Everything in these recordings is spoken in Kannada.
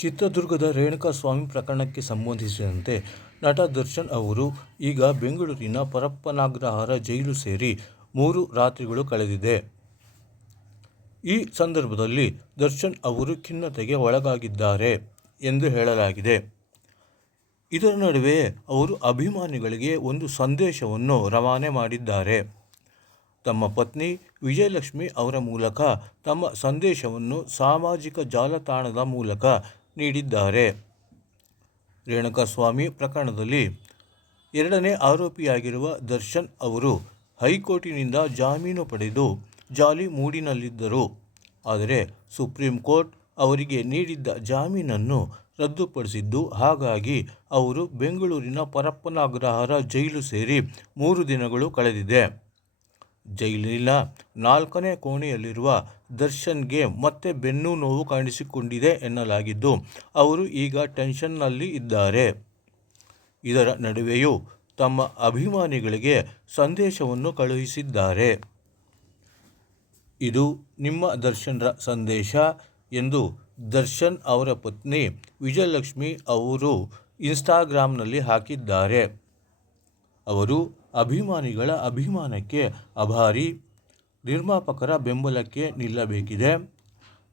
ಚಿತ್ರದುರ್ಗದ ರೇಣುಕಾಸ್ವಾಮಿ ಪ್ರಕರಣಕ್ಕೆ ಸಂಬಂಧಿಸಿದಂತೆ ನಟ ದರ್ಶನ್ ಅವರು ಈಗ ಬೆಂಗಳೂರಿನ ಪರಪ್ಪನಾಗ್ರಹಾರ ಜೈಲು ಸೇರಿ ಮೂರು ರಾತ್ರಿಗಳು ಕಳೆದಿದೆ. ಈ ಸಂದರ್ಭದಲ್ಲಿ ದರ್ಶನ್ ಅವರು ಖಿನ್ನತೆಗೆ ಒಳಗಾಗಿದ್ದಾರೆ ಎಂದು ಹೇಳಲಾಗಿದೆ. ಇದರ ನಡುವೆ ಅವರು ಅಭಿಮಾನಿಗಳಿಗೆ ಒಂದು ಸಂದೇಶವನ್ನು ರವಾನೆ ಮಾಡಿದ್ದಾರೆ. ತಮ್ಮ ಪತ್ನಿ ವಿಜಯಲಕ್ಷ್ಮಿ ಅವರ ಮೂಲಕ ತಮ್ಮ ಸಂದೇಶವನ್ನು ಸಾಮಾಜಿಕ ಜಾಲತಾಣದ ಮೂಲಕ ನೀಡಿದ್ದಾರೆ. ರೇಣುಕಾಸ್ವಾಮಿ ಪ್ರಕರಣದಲ್ಲಿ ಎರಡನೇ ಆರೋಪಿಯಾಗಿರುವ ದರ್ಶನ್ ಅವರು ಹೈಕೋರ್ಟಿನಿಂದ ಜಾಮೀನು ಪಡೆದು ಜಾಲಿ ಮೂಡಿನಲ್ಲಿದ್ದರು. ಆದರೆ ಸುಪ್ರೀಂ ಕೋರ್ಟ್ ಅವರಿಗೆ ನೀಡಿದ್ದ ಜಾಮೀನನ್ನು ರದ್ದುಪಡಿಸಿದ್ದು, ಹಾಗಾಗಿ ಅವರು ಬೆಂಗಳೂರಿನ ಪರಪ್ಪನಾಗ್ರಹಾರ ಜೈಲು ಸೇರಿ ಮೂರು ದಿನಗಳು ಕಳೆದಿದೆ. ಜೈಲಿನ ನಾಲ್ಕನೇ ಕೋಣೆಯಲ್ಲಿರುವ ದರ್ಶನ್ಗೆ ಮತ್ತೆ ಬೆನ್ನು ನೋವು ಕಾಣಿಸಿಕೊಂಡಿದೆ ಎನ್ನಲಾಗಿದ್ದು, ಅವರು ಈಗ ಟೆನ್ಷನ್ನಲ್ಲಿ ಇದ್ದಾರೆ. ಇದರ ನಡುವೆಯೂ ತಮ್ಮ ಅಭಿಮಾನಿಗಳಿಗೆ ಸಂದೇಶವನ್ನು ಕಳುಹಿಸಿದ್ದಾರೆ. ಇದು ನಿಮ್ಮ ದರ್ಶನ್ರ ಸಂದೇಶ ಎಂದು ದರ್ಶನ್ ಅವರ ಪತ್ನಿ ವಿಜಯಲಕ್ಷ್ಮಿ ಅವರು ಇನ್ಸ್ಟಾಗ್ರಾಮ್ನಲ್ಲಿ ಹಾಕಿದ್ದಾರೆ. ಅವರು ಅಭಿಮಾನಿಗಳ ಅಭಿಮಾನಕ್ಕೆ ಆಭಾರಿ ನಿರ್ಮಾಪಕರ ಬೆಂಬಲಕ್ಕೆ ನಿಲ್ಲಬೇಕಿದೆ.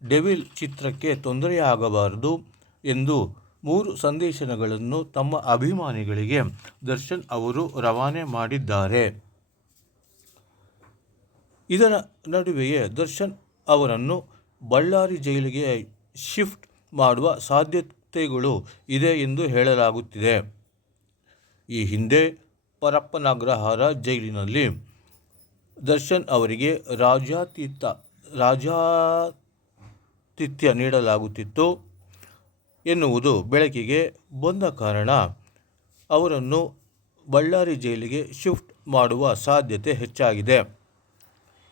ಡೆವಿಲ್ ಚಿತ್ರಕ್ಕೆ ತೊಂದರೆಯಾಗಬಾರದು ಎಂದು ಮೂರು ಸಂದೇಶಗಳನ್ನು ತಮ್ಮ ಅಭಿಮಾನಿಗಳಿಗೆ ದರ್ಶನ್ ಅವರು ರವಾನೆ ಮಾಡಿದ್ದಾರೆ. ಇದರ ನಡುವೆಯೇ ದರ್ಶನ್ ಅವರನ್ನು ಬಳ್ಳಾರಿ ಜೈಲಿಗೆ ಶಿಫ್ಟ್ ಮಾಡುವ ಸಾಧ್ಯತೆಗಳು ಇದೆ ಎಂದು ಹೇಳಲಾಗುತ್ತಿದೆ. ಈ ಹಿಂದೆ ಪರಪ್ಪನಗ್ರಹಾರ ಜೈಲಿನಲ್ಲಿ ದರ್ಶನ್ ಅವರಿಗೆ ರಾಜಾತೀತ, ರಾಜಾತಿಥ್ಯ ನೀಡಲಾಗುತ್ತಿತ್ತು ಎನ್ನುವುದು ಬೆಳಕಿಗೆ ಬಂದ ಕಾರಣ ಅವರನ್ನು ಬಳ್ಳಾರಿ ಜೈಲಿಗೆ ಶಿಫ್ಟ್ ಮಾಡುವ ಸಾಧ್ಯತೆ ಹೆಚ್ಚಾಗಿದೆ.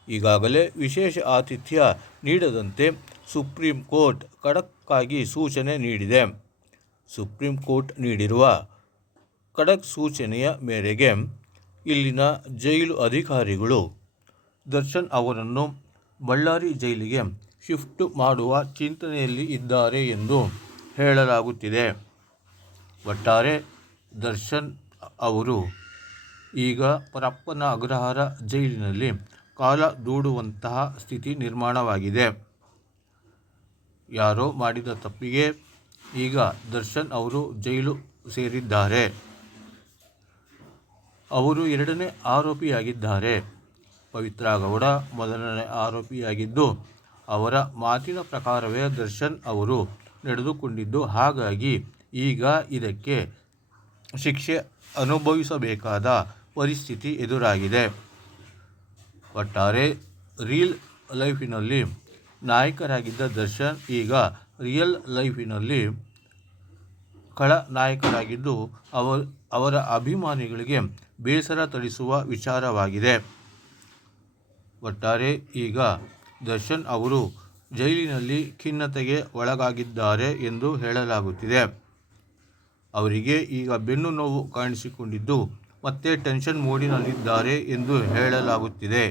ಈಗಾಗಲೇ ವಿಶೇಷ ಆತಿಥ್ಯ ನೀಡದಂತೆ ಸುಪ್ರೀಂ ಕೋರ್ಟ್ ಖಡಕ್ಕಾಗಿ ಸೂಚನೆ ನೀಡಿದೆ. ಸುಪ್ರೀಂ ಕೋರ್ಟ್ ನೀಡಿರುವ ಖಡಕ್ ಸೂಚನೆಯ ಮೇರೆಗೆ ಇಲ್ಲಿನ ಜೈಲು ಅಧಿಕಾರಿಗಳು ದರ್ಶನ್ ಅವರನ್ನು ಬಳ್ಳಾರಿ ಜೈಲಿಗೆ ಶಿಫ್ಟ್ ಮಾಡುವ ಚಿಂತನೆಯಲ್ಲಿ ಇದ್ದಾರೆ ಎಂದು ಹೇಳಲಾಗುತ್ತಿದೆ. ಒಟ್ಟಾರೆ ದರ್ಶನ್ ಅವರು ಈಗ ಪರಪ್ಪನ ಅಗ್ರಹಾರ ಜೈಲಿನಲ್ಲಿ ಕಾಲ ದೂಡುವಂತಹ ಸ್ಥಿತಿ ನಿರ್ಮಾಣವಾಗಿದೆ. ಯಾರೋ ಮಾಡಿದ ತಪ್ಪಿಗೆ ಈಗ ದರ್ಶನ್ ಅವರು ಜೈಲು ಸೇರಿದ್ದಾರೆ. ಅವರು ಎರಡನೇ ಆರೋಪಿಯಾಗಿದ್ದಾರೆ. ಪವಿತ್ರ ಗೌಡ ಮೊದಲನೇ ಆರೋಪಿಯಾಗಿದ್ದು, ಅವರ ಮಾತಿನ ಪ್ರಕಾರವೇ ದರ್ಶನ್ ಅವರು ನಡೆದುಕೊಂಡಿದ್ದು. ಹಾಗಾಗಿ ಈಗ ಇದಕ್ಕೆ ಶಿಕ್ಷೆ ಅನುಭವಿಸಬೇಕಾದ ಪರಿಸ್ಥಿತಿ ಎದುರಾಗಿದೆ. ಒಟ್ಟಾರೆ ರೀಲ್ ಲೈಫಿನಲ್ಲಿ ನಾಯಕರಾಗಿದ್ದ ದರ್ಶನ್ ಈಗ ರಿಯಲ್ ಲೈಫಿನಲ್ಲಿ ಖಳನಾಯಕರಾಗಿದ್ದು ಅವ ಅವರ ಅಭಿಮಾನಿಗಳಿಗೆ ಬೇಸರ ತರಿಸುವ ವಿಚಾರವಾಗಿದೆ. ಒಟ್ಟಾರೆ ಈಗ ದರ್ಶನ್ ಅವರು ಜೈಲಿನಲ್ಲಿ ಖಿನ್ನತೆಗೆ ಒಳಗಾಗಿದ್ದಾರೆ ಎಂದು ಹೇಳಲಾಗುತ್ತಿದೆ. ಅವರಿಗೆ ಈಗ ಬೆನ್ನು ನೋವು ಕಾಣಿಸಿಕೊಂಡಿದ್ದು ಮತ್ತೆ ಟೆನ್ಷನ್ ಮೋಡಿನಲ್ಲಿದ್ದಾರೆ ಎಂದು ಹೇಳಲಾಗುತ್ತಿದೆ.